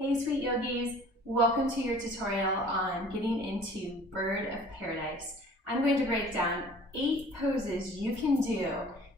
Hey sweet yogis, welcome to your tutorial on getting into Bird of Paradise. I'm going to break down 8 poses you can do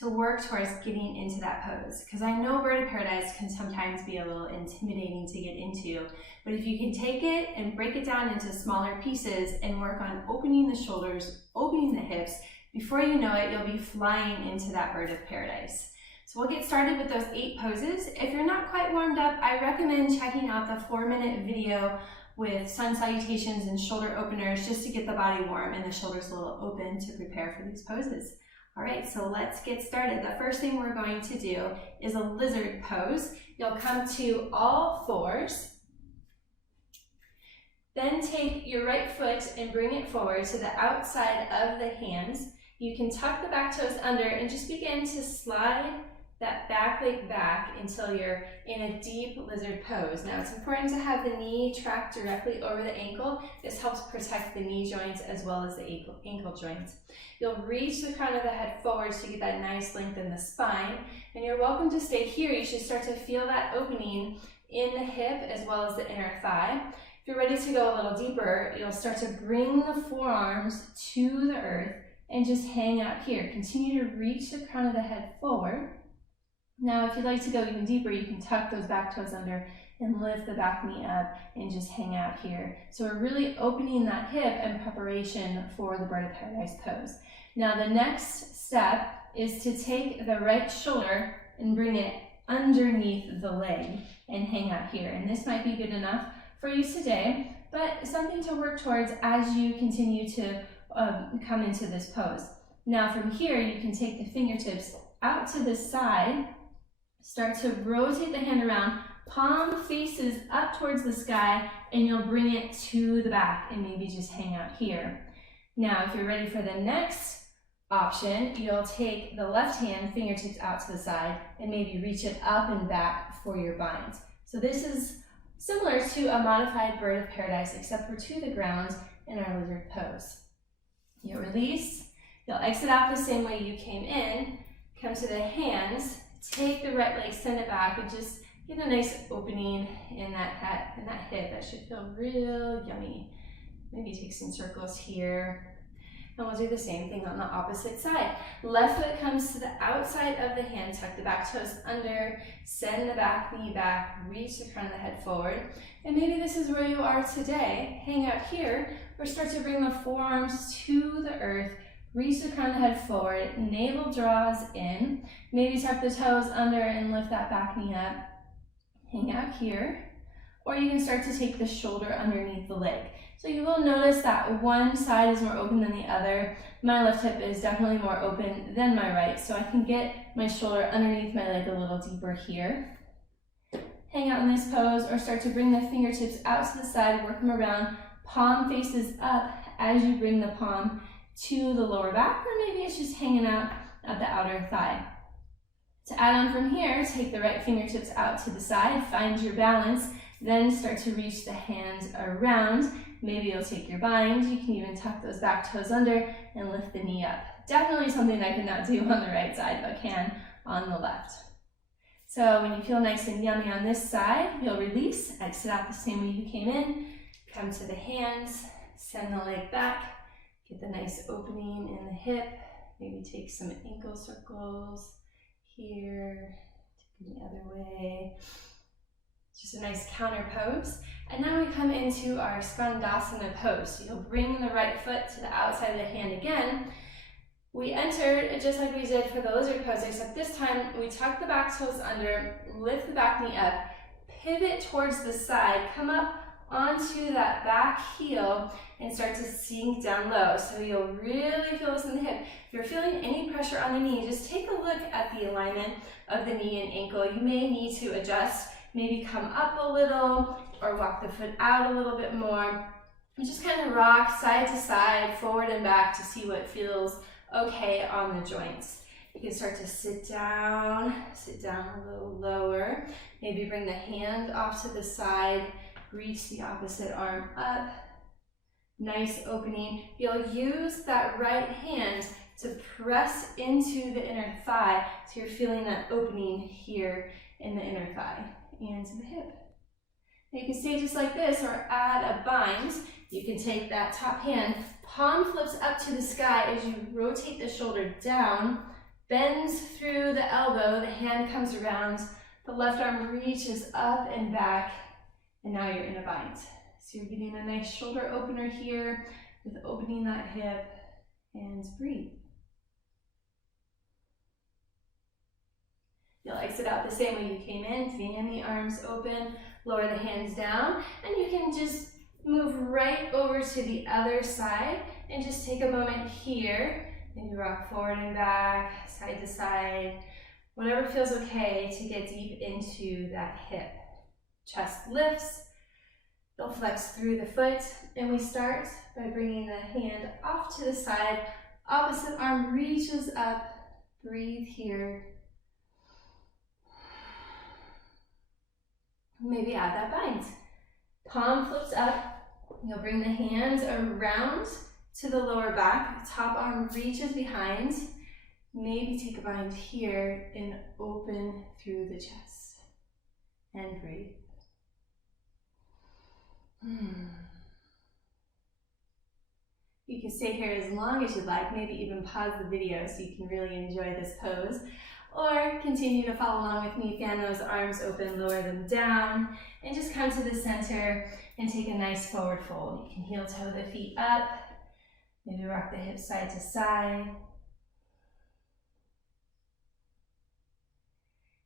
to work towards getting into that pose, because I know Bird of Paradise can sometimes be a little intimidating to get into, but if you can take it and break it down into smaller pieces and work on opening the shoulders, opening the hips, before you know it, you'll be flying into that Bird of Paradise. So we'll get started with those 8 poses. If you're not quite warmed up, I recommend checking out the 4-minute video with sun salutations and shoulder openers just to get the body warm and the shoulders a little open to prepare for these poses. All right, so let's get started. The first thing we're going to do is a lizard pose. You'll come to all fours. Then take your right foot and bring it forward to the outside of the hands. You can tuck the back toes under and just begin to slide that back leg back until you're in a deep lizard pose. Now it's important to have the knee tracked directly over the ankle. This helps protect the knee joints as well as the ankle joints. You'll reach the crown of the head forward so you get that nice length in the spine, and you're welcome to stay here. You should start to feel that opening in the hip as well as the inner thigh. If you're ready to go a little deeper, you'll start to bring the forearms to the earth and just hang out here. Continue to reach the crown of the head forward. Now, if you'd like to go even deeper, you can tuck those back toes under and lift the back knee up and just hang out here. So we're really opening that hip in preparation for the Bird of Paradise pose. Now, the next step is to take the right shoulder and bring it underneath the leg and hang out here. And this might be good enough for you today, but something to work towards as you continue to come into this pose. Now, from here, you can take the fingertips out to the side. Start to rotate the hand around, palm faces up towards the sky, and you'll bring it to the back and maybe just hang out here. Now, if you're ready for the next option, you'll take the left hand, fingertips out to the side, and maybe reach it up and back for your bind. So this is similar to a modified Bird of Paradise, except for to the ground in our lizard pose. You'll release, you'll exit out the same way you came in, come to the hands, take the right leg, send it back, and just get a nice opening in that hip. That should feel real yummy. Maybe take some circles here. And we'll do the same thing on the opposite side. Left foot comes to the outside of the hand, tuck the back toes under, send the back knee back, reach the crown of the head forward. And maybe this is where you are today. Hang out here, or start to bring the forearms to the earth. Reach the crown of the head forward, navel draws in. Maybe tuck the toes under and lift that back knee up. Hang out here. Or you can start to take the shoulder underneath the leg. So you will notice that one side is more open than the other. My left hip is definitely more open than my right, so I can get my shoulder underneath my leg a little deeper here. Hang out in this pose, or start to bring the fingertips out to the side, work them around, palm faces up as you bring the palm to the lower back, or maybe it's just hanging out at the outer thigh. To add on from here, take the right fingertips out to the side, find your balance, then start to reach the hands around. Maybe you'll take your bind, you can even tuck those back toes under and lift the knee up. Definitely something I cannot do on the right side, but can on the left. So when you feel nice and yummy on this side, you'll release, exit out the same way you came in, come to the hands, send the leg back, get the nice opening in the hip, maybe take some ankle circles here, take them the other way. Just a nice counter pose. And now we come into our Skandasana pose. So you'll bring the right foot to the outside of the hand again. We entered just like we did for the lizard pose, except this time we tuck the back toes under, lift the back knee up, pivot towards the side, come up onto that back heel and start to sink down low. So you'll really feel this in the hip. If you're feeling any pressure on the knee, just take a look at the alignment of the knee and ankle. You may need to adjust, maybe come up a little or walk the foot out a little bit more. And just kind of rock side to side, forward and back to see what feels okay on the joints. You can start to sit down a little lower. Maybe bring the hand off to the side, reach the opposite arm up. Nice opening. You'll use that right hand to press into the inner thigh, so you're feeling that opening here in the inner thigh and to the hip. You can stay just like this or add a bind. You can take that top hand, palm flips up to the sky as you rotate the shoulder down, bends through the elbow, the hand comes around, the left arm reaches up and back, and now you're in a bind. So you're getting a nice shoulder opener here with opening that hip, and breathe. You'll exit out the same way you came in, fan the arms open, lower the hands down, and you can just move right over to the other side and just take a moment here. Maybe rock forward and back, side to side, whatever feels okay to get deep into that hip. Chest lifts, you'll flex through the foot, and we start by bringing the hand off to the side, opposite arm reaches up, breathe here. Maybe add that bind. Palm flips up. You'll bring the hands around to the lower back. Top arm reaches behind. Maybe take a bind here and open through the chest. And breathe. You can stay here as long as you'd like. Maybe even pause the video so you can really enjoy this pose. Or continue to follow along with me, fan those arms open, lower them down, and just come to the center and take a nice forward fold. You can heel toe the feet up, maybe rock the hips side to side.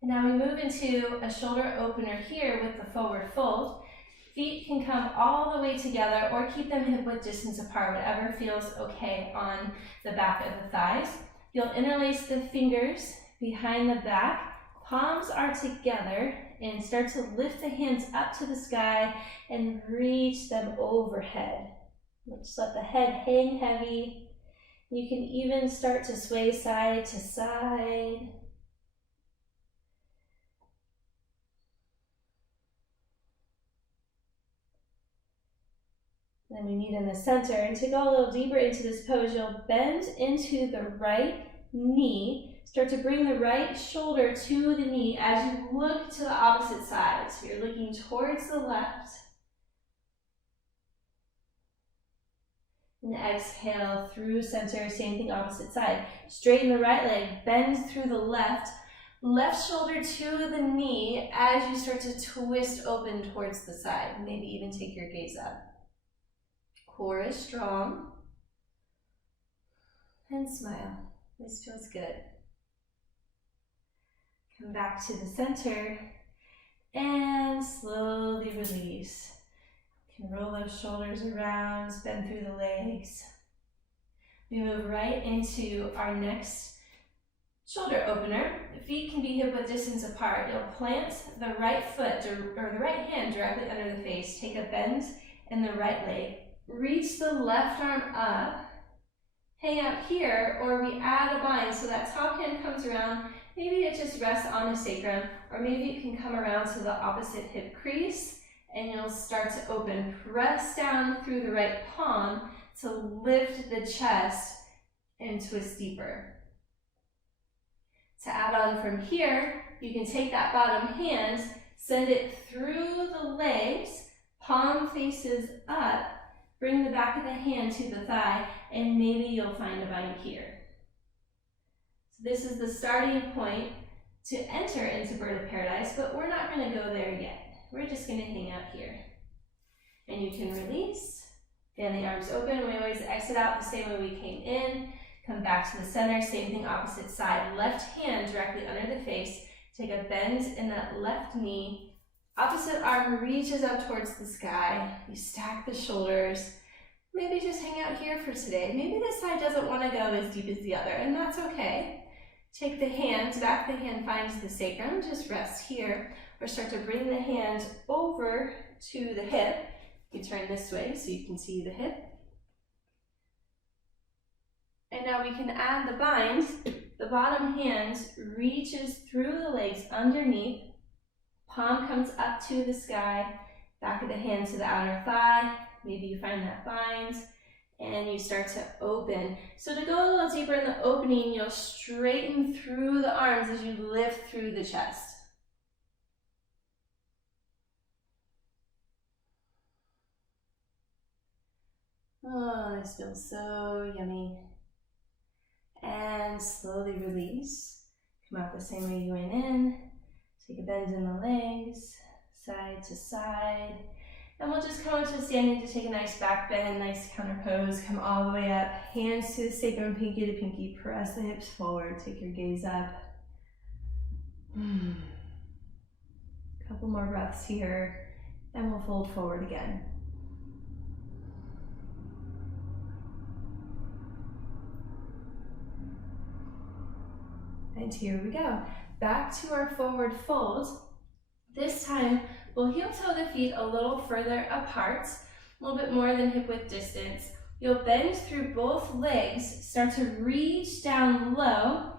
And now we move into a shoulder opener here with the forward fold. Feet can come all the way together or keep them hip-width distance apart, whatever feels okay on the back of the thighs. You'll interlace the fingers behind the back, palms are together, and start to lift the hands up to the sky and reach them overhead. Just let the head hang heavy. You can even start to sway side to side. Then we meet in the center, and to go a little deeper into this pose, you'll bend into the right knee. Start to bring the right shoulder to the knee as you look to the opposite side. So you're looking towards the left. And exhale through center, same thing opposite side. Straighten the right leg, bend through the left. Left shoulder to the knee as you start to twist open towards the side. Maybe even take your gaze up. Core is strong. And smile. This feels good. Come back to the center and slowly release. You can roll those shoulders around, bend through the legs. We move right into our next shoulder opener. The feet can be hip-width distance apart. You'll plant the right foot or the right hand directly under the face. Take a bend in the right leg. Reach the left arm up. Hang out here, or we add a bind so that top hand comes around. Maybe it just rests on the sacrum, or maybe it can come around to the opposite hip crease, and you'll start to open. Press down through the right palm to lift the chest and twist deeper. To add on from here, you can take that bottom hand, send it through the legs, palm faces up, bring the back of the hand to the thigh, and maybe you'll find a bind here. So this is the starting point to enter into bird of paradise, but we're not going to go there yet. We're just going to hang out here. And you can release, fan the arms open. We always exit out the same way we came in. Come back to the center, same thing opposite side. Left hand directly under the face. Take a bend in that left knee. Opposite arm reaches up towards the sky. You stack the shoulders. Maybe just hang out here for today. Maybe this side doesn't want to go as deep as the other, and that's okay. Take the hands, back of the hand finds the sacrum, just rest here, or start to bring the hand over to the hip. You turn this way so you can see the hip. And now we can add the bind. The bottom hand reaches through the legs underneath. Palm comes up to the sky, back of the hand to the outer thigh. Maybe you find that bind, and you start to open. So to go a little deeper in the opening, you'll straighten through the arms as you lift through the chest. Oh, this feels so yummy. And slowly release. Come out the same way you went in. Take a bend in the legs, side to side. And we'll just come up to standing to take a nice back bend, nice counter pose. Come all the way up, hands to the sacrum, pinky to pinky. Press the hips forward, take your gaze up. Couple more breaths here, and we'll fold forward again. And here we go. Back to our forward fold. This time, we'll heel toe the feet a little further apart, a little bit more than hip width distance. You'll bend through both legs, start to reach down low.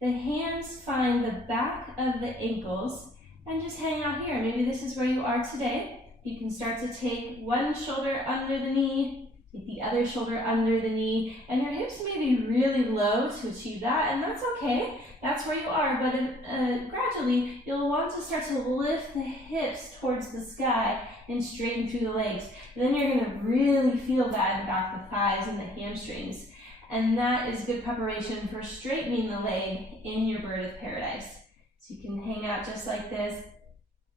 The hands find the back of the ankles and just hang out here. Maybe this is where you are today. You can start to take one shoulder under the knee, take the other shoulder under the knee, and your hips may be really low to achieve that, and that's okay. That's where you are, but gradually you'll want to start to lift the hips towards the sky and straighten through the legs. And then you're going to really feel that in the back of the thighs and the hamstrings. And that is good preparation for straightening the leg in your bird of paradise. So you can hang out just like this.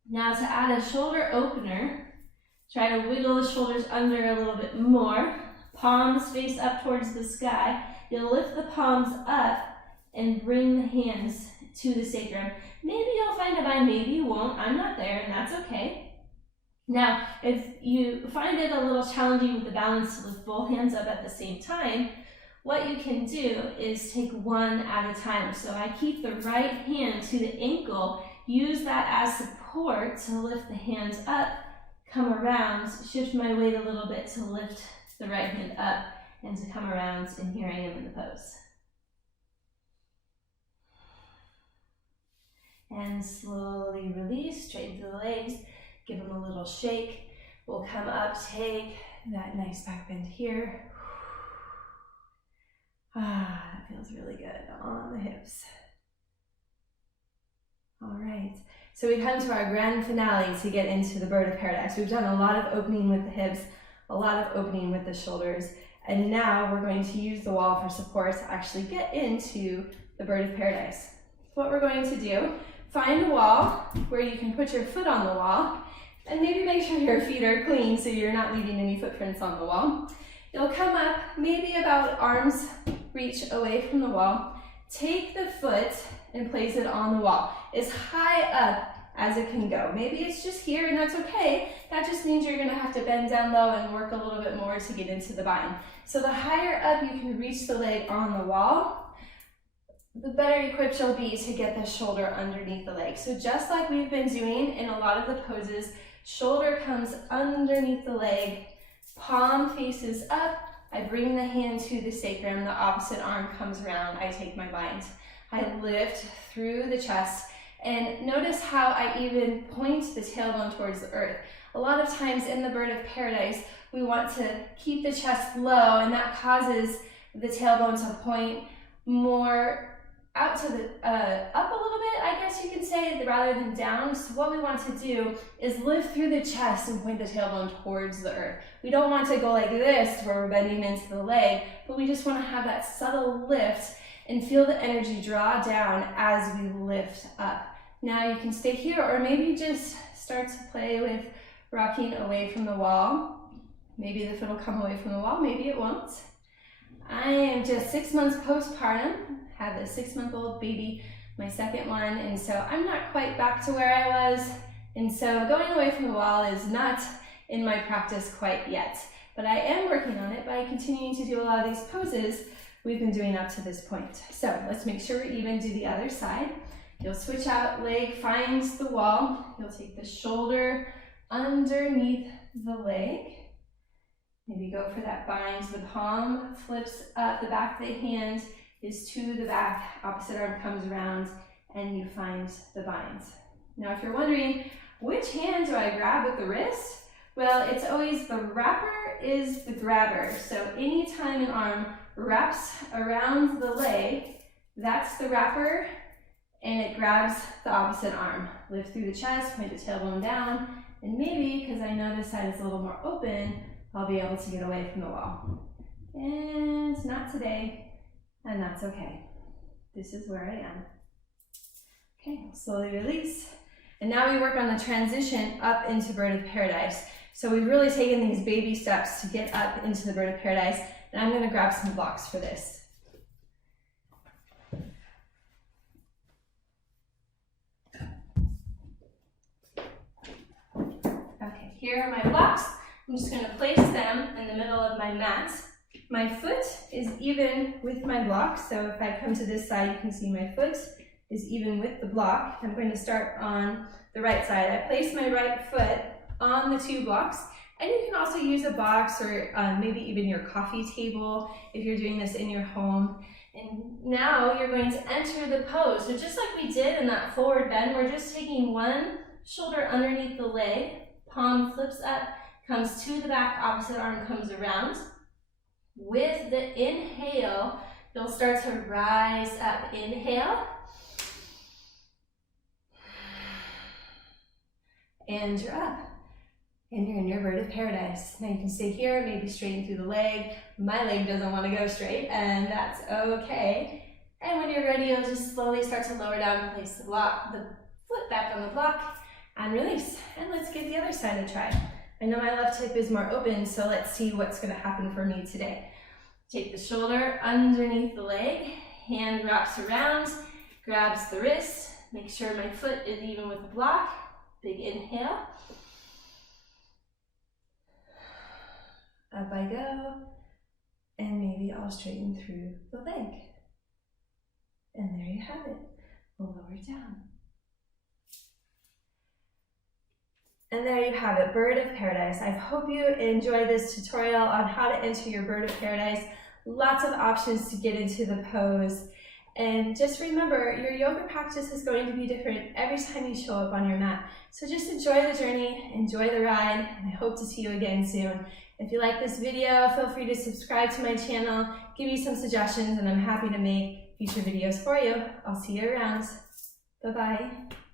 Now to add a shoulder opener, try to wiggle the shoulders under a little bit more. Palms face up towards the sky. You'll lift the palms up and bring the hands to the sacrum. Maybe you'll find a bind, maybe you won't. I'm not there, and that's okay. Now, if you find it a little challenging with the balance to lift both hands up at the same time, what you can do is take one at a time. So I keep the right hand to the ankle, use that as support to lift the hands up, come around, shift my weight a little bit to lift the right hand up, and to come around, and here I am in the pose. And slowly release, straighten through the legs, give them a little shake. We'll come up, take that nice back bend here. That feels really good on the hips. All right, so we come to our grand finale to get into the bird of paradise. We've done a lot of opening with the hips, a lot of opening with the shoulders, and now we're going to use the wall for support to actually get into the bird of paradise. What we're going to do, find a wall where you can put your foot on the wall, and maybe make sure your feet are clean so you're not leaving any footprints on the wall. You'll come up maybe about arm's reach away from the wall. Take the foot and place it on the wall as high up as it can go. Maybe it's just here and that's okay. That just means you're gonna have to bend down low and work a little bit more to get into the bind. So the higher up you can reach the leg on the wall, the better equipped you'll be to get the shoulder underneath the leg. So just like we've been doing in a lot of the poses, shoulder comes underneath the leg, palm faces up, I bring the hand to the sacrum, the opposite arm comes around, I take my bind. I lift through the chest, and notice how I even point the tailbone towards the earth. A lot of times in the bird of paradise, we want to keep the chest low, and that causes the tailbone to point more out to the, up a little bit, I guess you can say, rather than down. So what we want to do is lift through the chest and point the tailbone towards the earth. We don't want to go like this where we're bending into the leg, but we just want to have that subtle lift and feel the energy draw down as we lift up. Now you can stay here, or maybe just start to play with rocking away from the wall. Maybe the foot will come away from the wall, maybe it won't. I am just 6 months postpartum, had a 6-month-old baby, my second one, and so I'm not quite back to where I was, and so going away from the wall is not in my practice quite yet. But I am working on it by continuing to do a lot of these poses we've been doing up to this point. So let's make sure we're even, do the other side. You'll switch out, leg finds the wall, you'll take the shoulder underneath the leg. Maybe go for that bind, the palm flips up, the back of the hand is to the back, opposite arm comes around, and you find the bind. Now if you're wondering, which hand do I grab with the wrist? Well, it's always the wrapper is the grabber. So anytime an arm wraps around the leg, that's the wrapper, and it grabs the opposite arm. Lift through the chest, point the tailbone down, and maybe, because I know this side is a little more open, I'll be able to get away from the wall. And not today, and that's okay. This is where I am. Okay, slowly release. And now we work on the transition up into bird of paradise. So we've really taken these baby steps to get up into the bird of paradise, and I'm going to grab some blocks for this. Okay, here are my blocks. I'm just going to place them in the middle of my mat. My foot is even with my block, so if I come to this side, you can see my foot is even with the block. I'm going to start on the right side. I place my right foot on the 2 blocks, and you can also use a box or maybe even your coffee table if you're doing this in your home. And now you're going to enter the pose. So just like we did in that forward bend, we're just taking one shoulder underneath the leg, palm flips up, comes to the back, opposite arm comes around. With the inhale, you'll start to rise up. Inhale. And you're up. And you're in your bird of paradise. Now you can stay here, maybe straighten through the leg. My leg doesn't want to go straight, and that's okay. And when you're ready, you'll just slowly start to lower down, place the foot back on the block, and release. And let's give the other side a try. I know my left hip is more open, so let's see what's going to happen for me today. Take the shoulder underneath the leg, hand wraps around, grabs the wrist, make sure my foot is even with the block. Big inhale. Up I go, and maybe I'll straighten through the leg. And there you have it. We'll lower down. And there you have it, bird of paradise. I hope you enjoyed this tutorial on how to enter your bird of paradise. Lots of options to get into the pose. And just remember, your yoga practice is going to be different every time you show up on your mat. So just enjoy the journey, enjoy the ride, and I hope to see you again soon. If you like this video, feel free to subscribe to my channel, give me some suggestions, and I'm happy to make future videos for you. I'll see you around. Bye-bye.